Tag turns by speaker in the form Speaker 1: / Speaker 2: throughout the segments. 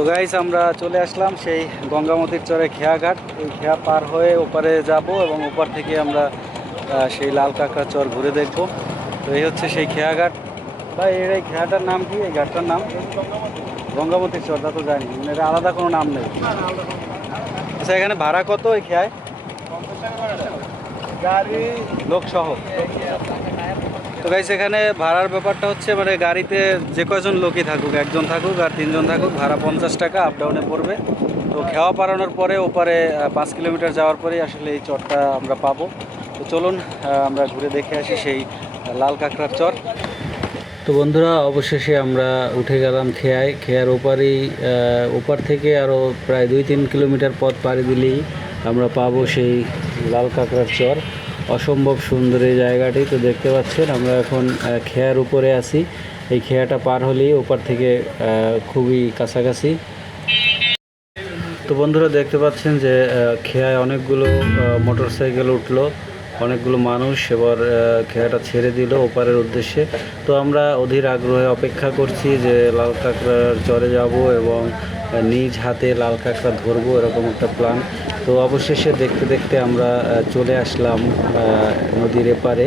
Speaker 1: তো গাইস আমরা চলে আসলাম সেই গঙ্গামতির চরে খেয়াঘাট এই খেয়া পার হয়ে ওপারে যাব এবং ওপার থেকে আমরা সেই লাল কাঁকড়া চর ঘুরে দেখব। তো এই হচ্ছে সেই খেয়াঘাট ভাই এর এই খেয়াটার নাম কি? এই ঘাটটার নাম? গঙ্গামতির চর তা তো জানি। মানে এর আলাদা কোনো নাম নেই। আচ্ছা এখানে ভাড়া কত এই খেয়ায়
Speaker 2: গাড়ি
Speaker 1: লোকসহ। তো গাইস এখানে ভাড়ার ব্যাপারটা হচ্ছে মানে গাড়িতে যে কয়জন লোকই থাকুক, একজন থাকুক আর তিনজন থাকুক, ভাড়া পঞ্চাশ টাকা আপ ডাউনে পড়বে। তো খেওয়া পারানোর পরে ওপারে পাঁচ কিলোমিটার যাওয়ার পরেই আসলে এই চরটা আমরা পাবো। তো চলুন আমরা ঘুরে দেখে আসি সেই লাল কাঁকড়ার চর। তো বন্ধুরা, অবশেষে আমরা উঠে গেলাম খেয়ায়। খেয়ার ওপারেই ওপার থেকে আরও প্রায় দুই তিন কিলোমিটার পথ পাড়ি দিলেই আমরা পাবো সেই লাল কাঁকড়ার চর। অসম্ভব সুন্দর এই জায়গাটি, তো দেখতে পাচ্ছেন আমরা এখন খেয়ার উপরে আছি। এই খেয়াটা পার হলেই ওপার থেকে খুবই কাছাকাছি। তো বন্ধুরা দেখতে পাচ্ছেন যে খেয়ায় অনেকগুলো মোটর সাইকেল উঠল, অনেকগুলো মানুষ এবার খেয়াটা ছেড়ে দিল ওপারের উদ্দেশ্যে। তো আমরা অধীর আগ্রহে অপেক্ষা করছি যে লাল কাঁকড়ার চরে যাব এবং নিজ হাতে লাল কাঁকড়া ধরবো, এরকম একটা প্ল্যান তো অবশেষে দেখতে দেখতে আমরা চলে আসলাম নদীর এপারে।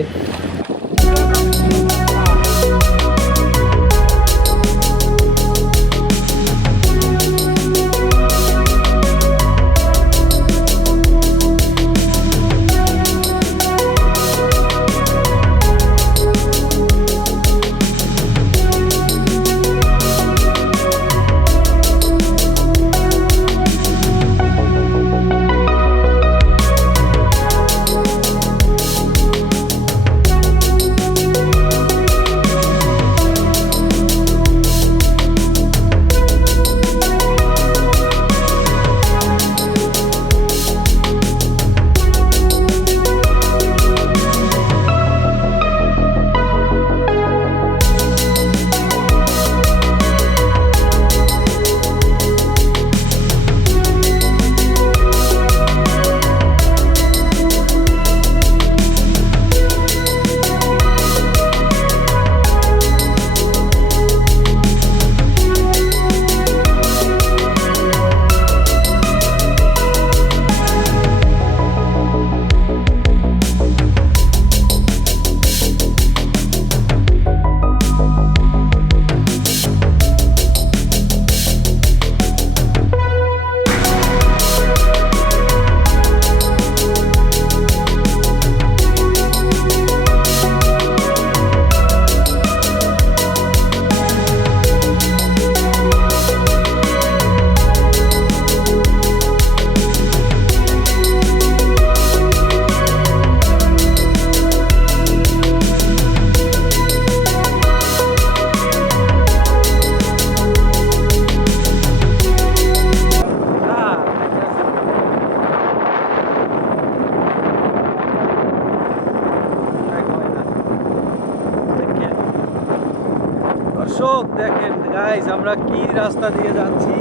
Speaker 1: গাইজ আমরা কি রাস্তা দিয়ে যাচ্ছি?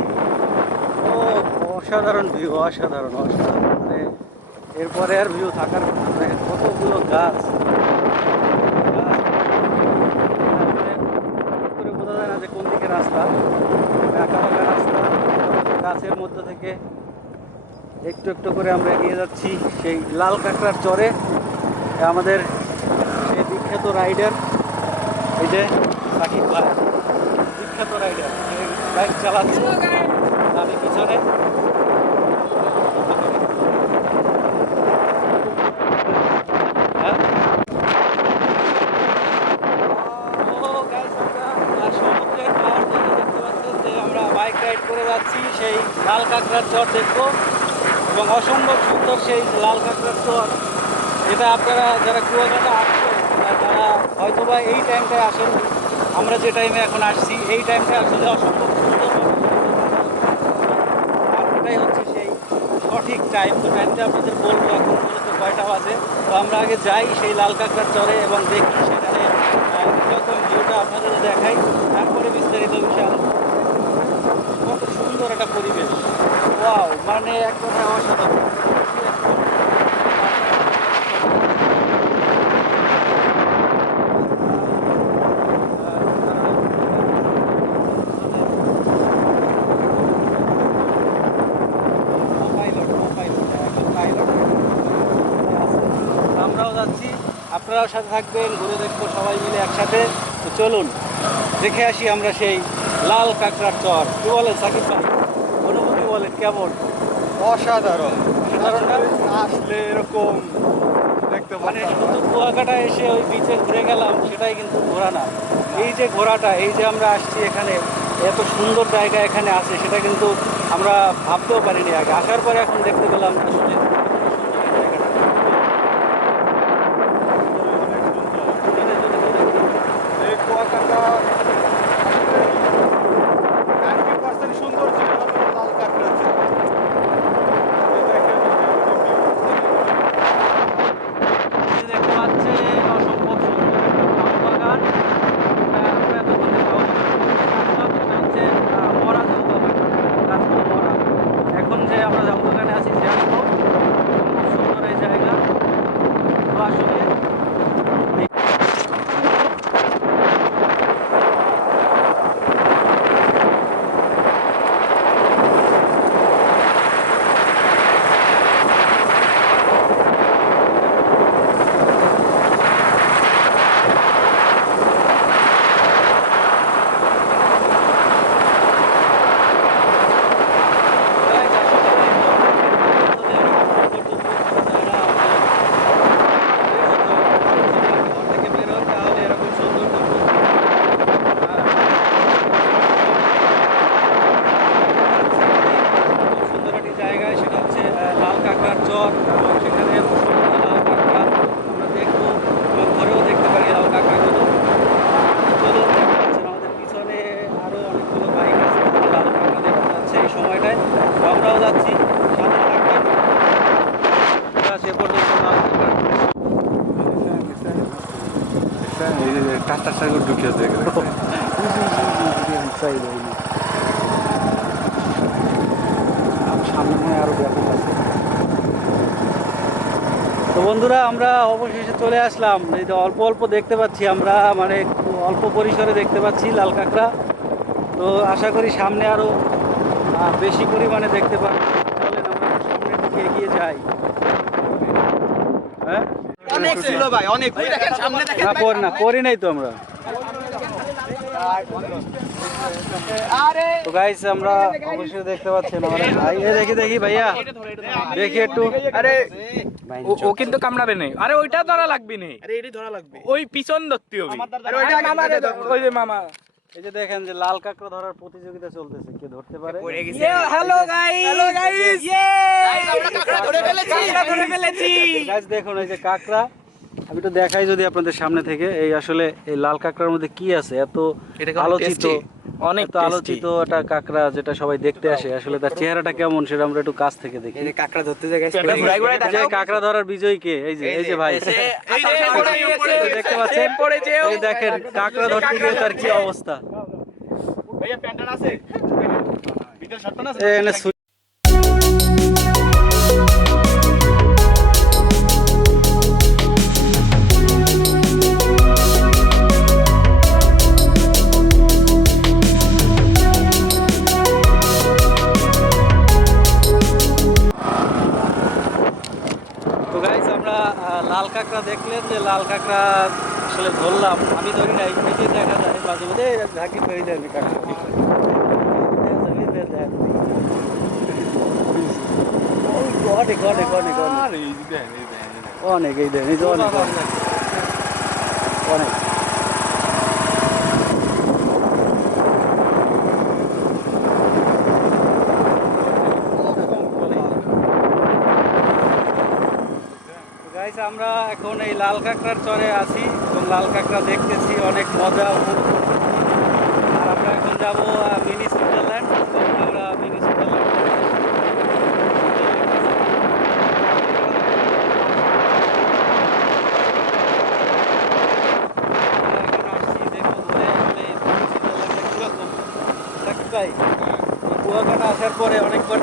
Speaker 1: ও, অসাধারণ ভিউ অসাধারণ অসাধারণ। মানে এরপরে আর ভিউ থাকার কথা দেখেন কতগুলো গাছ। মানে না যে কোন রাস্তা। বাঁকা রাস্তা। গাছের মধ্যে থেকে একটু একটু করে আমরা এগিয়ে যাচ্ছি সেই লাল কাঁকড়ার চরে। আমাদের সেই বিখ্যাত রাইডার এই যে সাকিব ভাই। বিখ্যাত রাইডার বাইক চালাচ্ছে। আমি পিছনে। হ্যাঁ? সেই লাল কাঁকড়ার চর দেখব। এবং অসম্ভব সুন্দর সেই লাল কাঁকড়ার চর এটা আপনারা যারা কুয়াকাটা আসছেন তারা হয়তোবা এই টাইমটায় আসেন আমরা যে টাইমে এখন আসছি, এই টাইমটা আসলে অসম্ভব সুন্দর। আর ওটাই হচ্ছে সেই সঠিক টাইম তো টাইমটা আপনাদের বলব এখন মূলত কয়টা বাজে। তো আমরা আগে যাই, সেই লাল কাঁকড়ার চরে এবং দেখি সেখানে কীরকম ভিউটা আপনাদের দেখাই। তারপরে বিস্তারিত বিশাল কত সুন্দর একটা পরিবেশ। ওয়াও মানে এক কথায় অসাধারণ। আপনারাও সাথে থাকবেন ঘুরে দেখব সবাই মিলে একসাথে। তো চলুন দেখে আসি আমরা সেই লাল কাঁকড়ার চর। কি বলেন সাকিব ভাই? অনুভূতি বলেন কেমন?
Speaker 2: অসাধারণ।
Speaker 1: সাধারণ
Speaker 2: আসলে এরকম দেখতে
Speaker 1: মানে শুধু কুয়াকাটা এসে ওই বিচে ঘুরে গেলাম সেটাই কিন্তু ঘোরা না। এই যে ঘোরাটা এই যে আমরা আসছি এখানে এত সুন্দর জায়গা এখানে আছে সেটা কিন্তু আমরা ভাবতেও পারিনি আগে। আসার পরে এখন দেখতে পেলাম আসলে কত সুন্দর এই জায়গাটা।
Speaker 2: এই কুয়াকাটা নাইনটি পার্সেন্ট সৌন্দর্য হলো লাল কাঁকড়ার চেয়ে। এই দেখেন,
Speaker 1: এই যে দেখতে পাচ্ছেন অসম্ভব সুন্দর একটা আম বাগান। এটা আমরা এতক্ষণ দেখাবো। জানতাম সেটা হচ্ছে, আহ, মরা জাম বাগান। গাছগুলো মরা। এখন যে আমরা জাম বাগানে আছি জ্যান্ত, অসম্ভব সুন্দর এই জায়গা তো আসলে জায়গায় সেটা হচ্ছে লাল কাঁকড়ার চর এবং সেখানে অসংখ্য লাল কাঁকড়া আমরা দেখব এবং ঘরেও দেখতে পারি লাল কাঁকড়াগুলো চলুন দেখতে পাচ্ছেন আমাদের পিছনে আরও অনেকগুলো বাইক আছে তারা লাল কাঁকড়া দেখতে যাচ্ছে এই সময়টায় তো আমরাও যাচ্ছি। সামনে আছে তো বন্ধুরা আমরা অবশেষে চলে আসলাম। এই যে অল্প অল্প দেখতে পাচ্ছি আমরা মানে অল্প পরিসরে দেখতে পাচ্ছি লাল কাঁকড়া। তো আশা করি সামনে আরও আহ, বেশি পরিমাণে দেখতে পাবো চলেন আমরা সামনের দিকে এগিয়ে যাই। হ্যাঁ?
Speaker 2: অনেক ছিল ভাই অনেক। দেখেন সামনে দেখেন।
Speaker 1: না করি না করি নাই তো আমরা। তো গাইস আমরা অবশ্যই দেখতে আমাদের ভাই দেখি দেখি ভাইয়া। দেখি একটু।
Speaker 2: আরে
Speaker 3: ও কিন্তু কামড়াবে না আরে ওইটা ধরা লাগবে না।
Speaker 2: আরে এটি ধরা লাগবে।
Speaker 3: ওই পিছন ধরতে হবে
Speaker 2: আরে ওইটা আগে
Speaker 3: মামা রে ওই যে মামা।
Speaker 1: এই যে দেখেন যে লাল কাঁকড়া ধরার প্রতিযোগিতা চলতেছে কে ধরতে পারে?
Speaker 3: হ্যালো গাইস হ্যালো গাইস
Speaker 2: আমরা কাঁকড়া ধরে ফেলেছি!
Speaker 3: ধরে ফেলেছি!
Speaker 1: গাইস দেখুন এই যে কাঁকড়া আমি তো দেখাই যদি আপনাদের সামনে থেকে এই আসলে এই লাল কাঁকড়ার মধ্যে কি আছে? এত আলোচিত?
Speaker 3: অনেক
Speaker 1: তো আলোচিত একটা কাঁকড়া যেটা সবাই দেখতে আসে। আসলে তার চেহারাটা কেমন সেটা আমরা একটু কাছ থেকে দেখি।
Speaker 2: কাঁকড়া ধরতে যায়
Speaker 1: কাঁকড়া ধরার বিজয় কে? এই যে এই যে ভাই। দেখতে পাচ্ছেন? দেখেন কাঁকড়া ধরতে গিয়ে তার কি অবস্থা?
Speaker 2: ভাইয়া প্যান্টার আছে? ভিতরে শার্ট আছে?
Speaker 1: দেখলেন যে লাল কাঁকড়া আসলে ধরলাম আমি ধরি নাই এই যে দেখা যায় মাঝে মধ্যে ঝাঁকি পেয়ে যায় কাঁকড়া ওই অনেক অনেক অনেক অনেক।
Speaker 2: এই দেন এই দেন
Speaker 1: অনেক এই দেন এই যে অনেক। অনেক। গাইস আমরা এখন এই লাল কাঁকড়ার চরে আছি এবং লাল কাঁকড়া দেখতেছি, অনেক মজা আর আমরা এখন যাব মিনি সুইজারল্যান্ড। আমরা মিনি সুইজারল্যান্ড কুয়াকাটা আসার পরে অনেকবার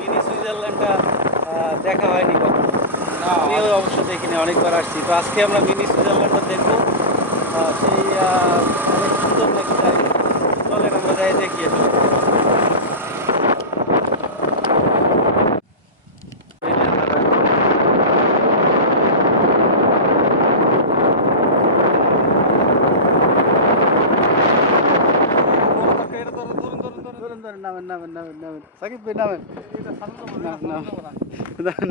Speaker 1: মিনি সুইজারল্যান্ডটা দেখা হয়নি কখনো। আমিও অবশ্য দেখিনি অনেকবার আসছি। তো আজকে আমরা মিনি সুইজারল্যান্ডটা দেখব। সেই অনেক সুন্দর নাকি চলেন আমরা যাই দেখি আসলে। নামেন নামেন নামেন নামেন। সাকিব ভাই নামেন। নামেন।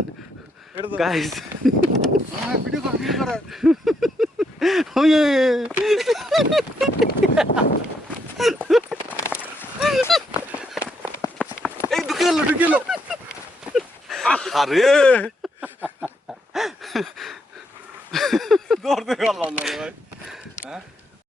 Speaker 1: নাম
Speaker 2: এটা তো
Speaker 1: গাইস
Speaker 2: হ্যাঁ, ভিডিও কর ভিডিও কর
Speaker 1: ওই ওই, ওই।
Speaker 2: এই ঢুকে গেল ঢুকে গেল আরে ধরতে পারলাম না রে ভাই